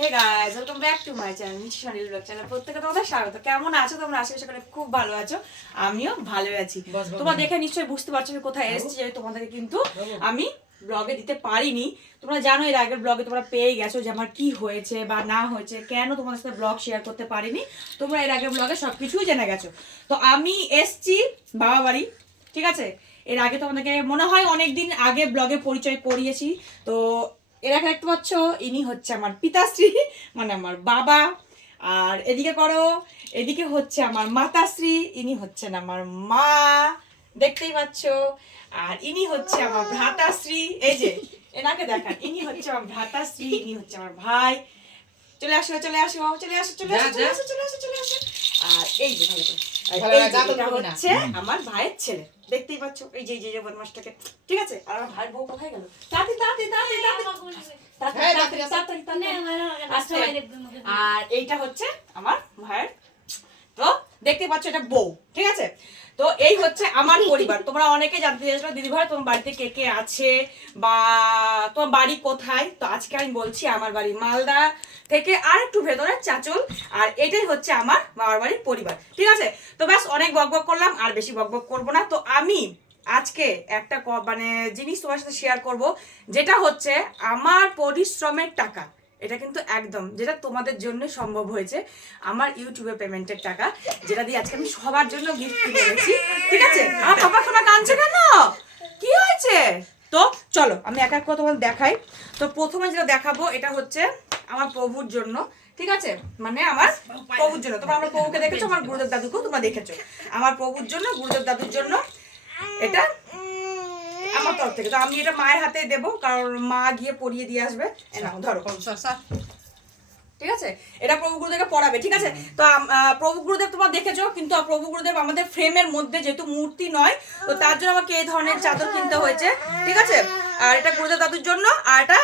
Hey guys welcome back to my channel Mishti Sonali vlog channel প্রত্যেকে তোমাদের স্বাগত। কেমন আছো তোমরা? আশেপাশে করে খুব ভালো আছো। আমিও ভালো আছি। তোমরা দেখে নিশ্চয়ই বুঝতে পারছ আমি কোথায় এসেছি যে তোমাদেরকে কিন্তু আমি ব্লগে দিতে পারিনি। তোমরা জানো এর আগের ব্লগে তোমরা পেয়ে গেছো যে আমার কি হয়েছে বা না হয়েছে। কেন তোমাদের সাথে ব্লগ শেয়ার করতে পারিনি? তোমরা এর আগের ব্লগে সব কিছুই জেনে গেছো। তো আমি এসছি বাবা বাড়ি ঠিক আছে? এর আগে তোমাদেরকে মনে হয় অনেক দিন আগে ব্লগে পরিচয় করিয়েছি। তো এর দেখতে পাচ্ছ ইনি হচ্ছে আমার পিতাশ্রী মানে আমার বাবা। আর এদিকে করো এদিকে হচ্ছে আমার মাতাশ্রী ইনি হচ্ছেন আমার মা দেখতেই পাচ্ছ। আর ইনি হচ্ছে আমার ভ্রাতাশ্রী এই যে এনাকে দেখান। ইনি হচ্ছে আমার ভ্রাতাশ্রী ইনি হচ্ছে আমার ভাই। চলে আসো চলে আসো চলে আসো চলে আসো চলে আসো চলে আসো চলে আসো। আর এই যে ভালো করে। হচ্ছে আমার ভাইয়ের ছেলে। দেখতেই পাচ্ছ এই যে যে বদমাসটাকে ঠিক আছে? আর আমার ভাইয়ের বউ কোথায় গেল? তাতে তাতে তাতে আসছে। আর এইটা হচ্ছে আমার ভাইয়ের দেখতে পাচ্ছ এটা বউ ঠিক আছে? তো এই হচ্ছে আমার পরিবার। তোমরা অনেকে জানতে চাইছো দিদি ভাই তোমার বাড়িতে কে কে আছে? বা তোমার বাড়ি কোথায়? তো আজকে আমি বলছি আমার বাড়ি মালদা থেকে আর একটু ভেতরে চাচল। আর এটাই হচ্ছে আমার বাবার বাড়ির পরিবার ঠিক আছে? তো ব্যাস অনেক বক বক করলাম আর বেশি বক বক করব না। তো আমি আজকে একটা মানে জিনিস তোমার সাথে শেয়ার করব যেটা হচ্ছে আমার পরিশ্রমের টাকা। এটা কিন্তু একদম, যেটা তোমাদের জন্য সম্ভব হয়েছে আমার ইউটিউবে পেমেন্টের টাকা, যেটা দিয়ে আজকে আমি সবার জন্য গিফট এনেছি, ঠিক আছে? আমার পাপা শোনা কাঁদছে কেন? কি হয়েছে? তো চলো, আমি এক এক করে তোমাদের দেখাই। তো প্রথমে যেটা দেখাবো, এটা হচ্ছে আমার প্রভুর জন্য, ঠিক আছে? মানে আমার প্রভুর জন্য। তোমরা আমার প্রভুকে দেখেছ, আমার গুরুদেব দাদুকেও তোমরা দেখেছ। আমার প্রভুর জন্য, গুরুদেব দাদুর জন্য এটা আমার তরফ থেকে। তো আমি এটা মায়ের হাতে দেবো কারণ মা গিয়ে পরিয়ে দিয়ে আসবে। নাও ধরো ঠিক আছে? এটা প্রভু গুরুদেবকে পড়াবে ঠিক আছে? তো প্রভু গুরুদেব তোমার দেখেছ কিন্তু প্রভু গুরুদেব আমাদের ফ্রেমের মধ্যে যেহেতু মূর্তি নয় তো তার জন্য আমাকে এই ধরনের চাদর কিনতে হয়েছে ঠিক আছে? আর এটা গুরুদেব দাদুর জন্য আর এটা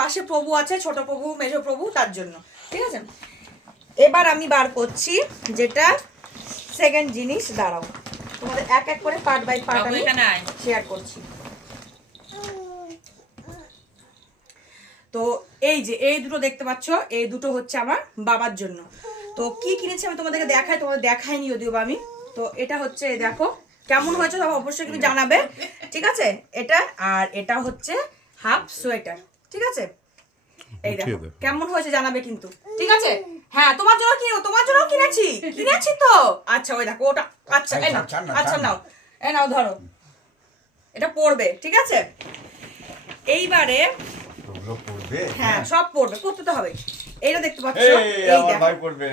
পাশে প্রভু আছে ছোট প্রভু মেজ প্রভু তার জন্য ঠিক আছে? এবার আমি বার করছি যেটা সেকেন্ড জিনিস দাঁড়াও। তোমাদের এক এক করে পার্ট বাই পার্ট আমি শেয়ার করছি। তো এই যে এই দুটো দেখতে পাচ্ছ এই দুটো হচ্ছে আমার বাবার জন্য। তো কি কিনেছি আমি তোমাদেরকে দেখাই তোমাদের দেখাইনি যদিও বা আমি। তো এটা হচ্ছে এই দেখো কেমন হয়েছে অবশ্যই কিন্তু জানাবে। ঠিক আছে? এটা আর এটা হচ্ছে হাফ সোয়েটার ঠিক আছে? এই দেখো কেমন হয়েছে জানাবে কিন্তু। ঠিক আছে? হ্যাঁ তোমার জন্য কি তোমার জন্য কিনেছি। কিনেছি তো। আচ্ছা ওই দেখো ওটা। আচ্ছা এই নাও আচ্ছা নাও। এই নাও ধরো। এটা পড়বে ঠিক আছে? এইবারে পড়বে হ্যাঁ সব পড়বে করতে তো হবে এইটা দেখতে পাচ্ছ।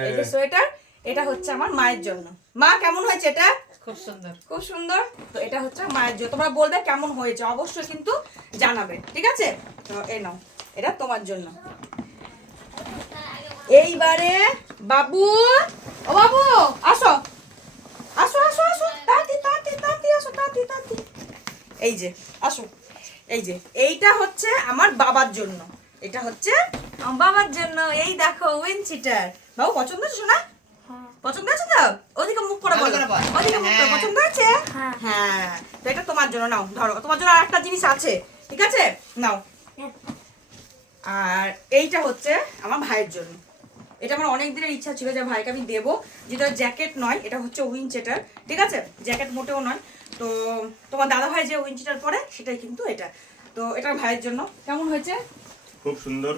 এই যে সোয়েটার এটা হচ্ছে আমার মায়ের জন্য। মা কেমন হয়েছে এটা? খুব সুন্দর। খুব সুন্দর। তো এটা হচ্ছে মায়ের জন্য। তোমরা বলবে কেমন হয়েছে অবশ্যই কিন্তু জানাবে ঠিক আছে? তো এই নাও এটা তোমার জন্য। এইবারে বাবু ও বাবু আসো। আসো আসো আসো। তাড়াতাড়ি তাড়াতাড়ি তাড়াতাড়ি আসো তাড়াতাড়ি তাড়াতাড়ি। এই যে আসো। এই যে এইটা হচ্ছে আমার বাবার জন্য। এটা হচ্ছে আমার বাবার জন্য। এই দেখো উইনচিটার বাবু পছন্দ হচ্ছে শোনা পছন্দ আছে তো? ওদিকে মুখ করে বলো। ওদিকে মুখ করে হ্যাঁ। পছন্দ আছে হ্যাঁ। তো এটা তোমার জন্য নাও। ধরো তোমার জন্য আরেকটা জিনিস আছে। ঠিক আছে? নাও। আর এইটা হচ্ছে আমার ভাইয়ের জন্য। এটা আমার অনেক দিনের ইচ্ছা ছিল যে ভাইকে আমি দেবো। যেটা জ্যাকেট নয় এটা হচ্ছে উইনচেটার ঠিক আছে? জ্যাকেট মোটেও নয়। তো তোমার দাদা ভাই যে উইনচেটার পরে সেটাই কিন্তু এটা। তো এটা ভাইয়ের জন্য। কেমন হয়েছে? খুব সুন্দর।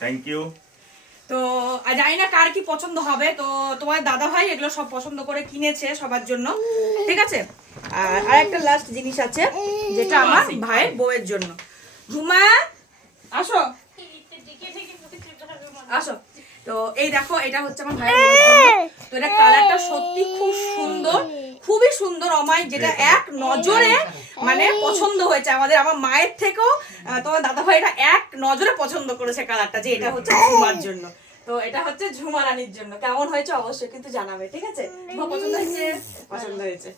থ্যাংক ইউ তো আর জানি না কার কি পছন্দ হবে। তো তোমার দাদা ভাই এগুলো সব পছন্দ করে কিনেছে সবার জন্য। ঠিক আছে? আর আরেকটা লাস্ট জিনিস আছে যেটা আমার ভাইয়ের বউয়ের জন্য। ঝুমা আসো আসো তো এই দেখো এটা হচ্ছে আমার ভাইয়ের তো এটা কালারটা সত্যি খুব সুন্দর খুবই সুন্দর অমাই যেটা এক নজরে মানে পছন্দ হয়েছে আমাদের। আমার মায়ের থেকেও তোমার দাদা ভাইটা এক নজরে পছন্দ করেছে কালারটা যে এটা হচ্ছে ঝুমার জন্য। তো এটা হচ্ছে ঝুমা রানীর জন্য। কেমন হয়েছে অবশ্যই কিন্তু জানাবে ঠিক আছে? ঝুমা পছন্দ হয়েছে? পছন্দ হয়েছে।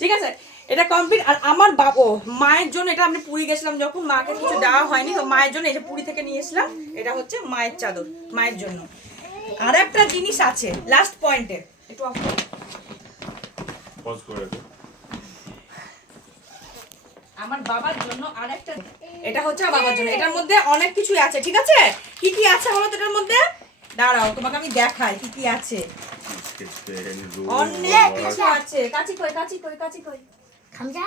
ঠিক আছে এটা কমপ্লিট আর আমার বাবু মায়ের জন্য এটা আমি পুরী গেছিলাম যখন মাকে কিছু দেওয়া হয়নি তো মায়ের জন্য এটা পুরী থেকে নিয়ে এসলাম এটা হচ্ছে মায়ের চাদর মায়ের জন্য। আর একটা জিনিস আছে লাস্ট পয়েন্টে একটু করো। পজ করে আমার বাবার জন্য আর একটা এটা হচ্ছে আমার বাবার জন্য। এটার মধ্যে অনেক কিছু আছে ঠিক আছে? কি কি আছে বলো তো এটার মধ্যে? দাঁড়াও তোমাকে আমি দেখাই কি কি আছে। অনেক কিছু আছে। কাচি কই কাচি কই কাচি কই 감자.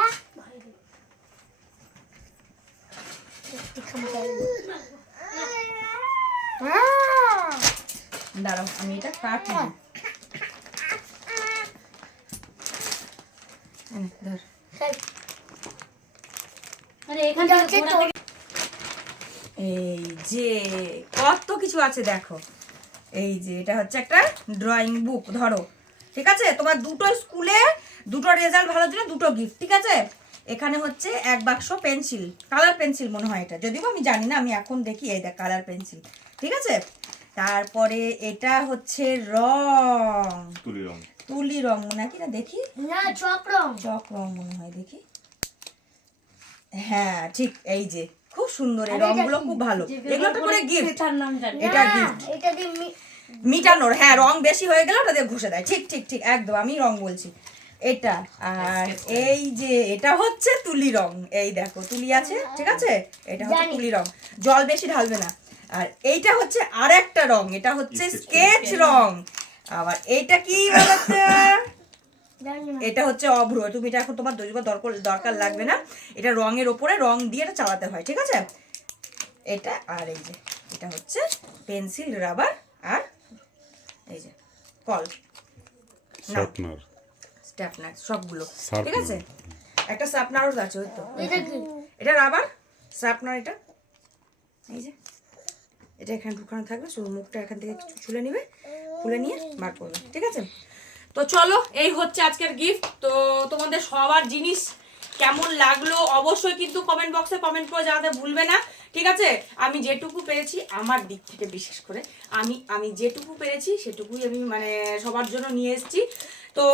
দাঁড়াও আমি এটা কাটি হ্যাঁ, এই যে কত কিছু আছে দেখো। এই যে এটা হচ্ছে একটা ড্রয়িং বুক ধরো। ঠিক আছে? তোমার দুটো স্কুলে দুটো রেজাল্ট ভালো জন্য দুটো গিফট ঠিক আছে? এখানে হচ্ছে এক বাক্স পেন্সিল কালার পেন্সিল মনে হয় এটা। যদিও আমি জানি না আমি এখন দেখি এই দেখ কালার পেন্সিল ঠিক আছে? তারপরে এটা হচ্ছে রং। তুলি রং। তুলি রং মনে হয় দেখি। না চক রং। চক রং মনে হয় দেখি। হ্যাঁ ঠিক এই যে। খুব সুন্দর এই রংগুলো খুব ভালো। এগুলো তো করে গিফট এটা গিফট এটা দিয়ে মিটানোর হ্যাঁ রং বেশি হয়ে গেল ওটা দিয়ে ঘষে দেয়। ঠিক ঠিক ঠিক একদম আমি রং বলছি। এটা আর এই যে এটা হচ্ছে তুলি রং। এই দেখো তুলি আছে ঠিক আছে? এটা হচ্ছে তুলি রং। জল বেশি ঢালবে না। আর এইটা হচ্ছে আর একটা রং এটা হচ্ছে স্কেচ রং। আবার এইটা কি বলতো? জানি না। এটা হচ্ছে অভ্র তুমি এটা এখন তোমার দৈব দরকার দরকার লাগবে না। এটা রঙের ওপরে রং দিয়ে এটা চালাতে হয় ঠিক আছে? এটা আর এই যে এটা হচ্ছে পেন্সিল রাবার আর এই যে কল। শার্পনার স্ট্যাপনার সবগুলো ঠিক আছে? একটা শার্পনারও আছে ওই তো। এটা কি? এটা রাবার? শার্পনার এটা? এই যে এটা এখানে ঢুকানো থাকবে শুধু মুখটা এখান থেকে কিছু ছুলে নিবে, খুলে নিয়ে বার করবে ঠিক আছে? তো চলো, এই হচ্ছে আজকের গিফট তো তোমাদের সবার জিনিস কেমন লাগল অবশ্যই কিন্তু কমেন্ট বক্সে কমেন্ট করে জানাতে ভুলবে না, ঠিক আছে? আমি যেটুকু পেরেছি আমার দিক থেকে বিশেষ করে, আমি আমি যেটুকু পেরেছি সেটুকুই আমি মানে সবার জন্য নিয়ে এসেছি। তো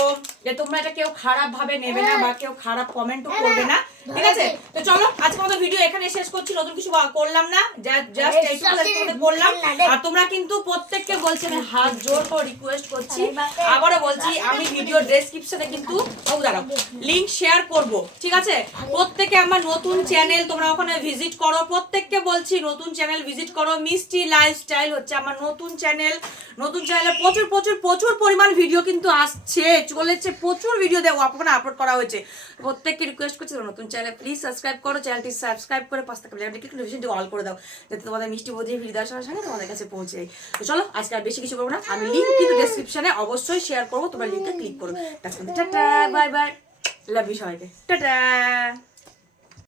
তোমরা এটা কেউ খারাপ ভাবে নেবে না বা কেউ খারাপ কমেন্টও করবে না ঠিক আছে? তো চলো আজকে মতো ভিডিও এখানে শেষ করছি নতুন কিছু করলাম না জাস্ট এইটুকু বললাম আর তোমরা কিন্তু প্রত্যেককে বলছি আমি হাত জোর করে রিকোয়েস্ট করছি আবারও বলছি আমি ভিডিও ডেসক্রিপশনে কিন্তু দাঁড়াও। লিংক শেয়ার করব ঠিক আছে? প্রত্যেকে আমার নতুন চ্যানেল তোমরা ওখানে ভিজিট করো। প্রত্যেককে বলছি নতুন চ্যানেল ভিজিট করো। মিষ্টি লাইফস্টাইল হচ্ছে আমার নতুন চ্যানেল নতুন চ্যানেলে প্রচুর প্রচুর প্রচুর পরিমাণ ভিডিও কিন্তু আসছে। চলেছে, প্রচুর ভিডিও দেখো, আপনার আপলোড করা হয়েছে। প্রত্যেককে রিকোয়েস্ট করছি নতুন চ্যানেল প্লিজ সাবস্ক্রাইব করো চ্যানেলটি সাবস্ক্রাইব করে পাঁচ টাকা নোটিফিকেশনটি অল করে দাও, যাতে তোমাদের মিষ্টি বোঝে ভিডিও দেওয়ার সঙ্গে তোমাদের কাছে পৌঁছে যায়। তো চলো, আজকে আর বেশি কিছু করব না। আমি লিঙ্ক কিন্তু ডেসক্রিপশনে অবশ্যই শেয়ার করব, তোমরা লিঙ্কে ক্লিক করো। Tata bye bye love you সবাইকে। টাটা!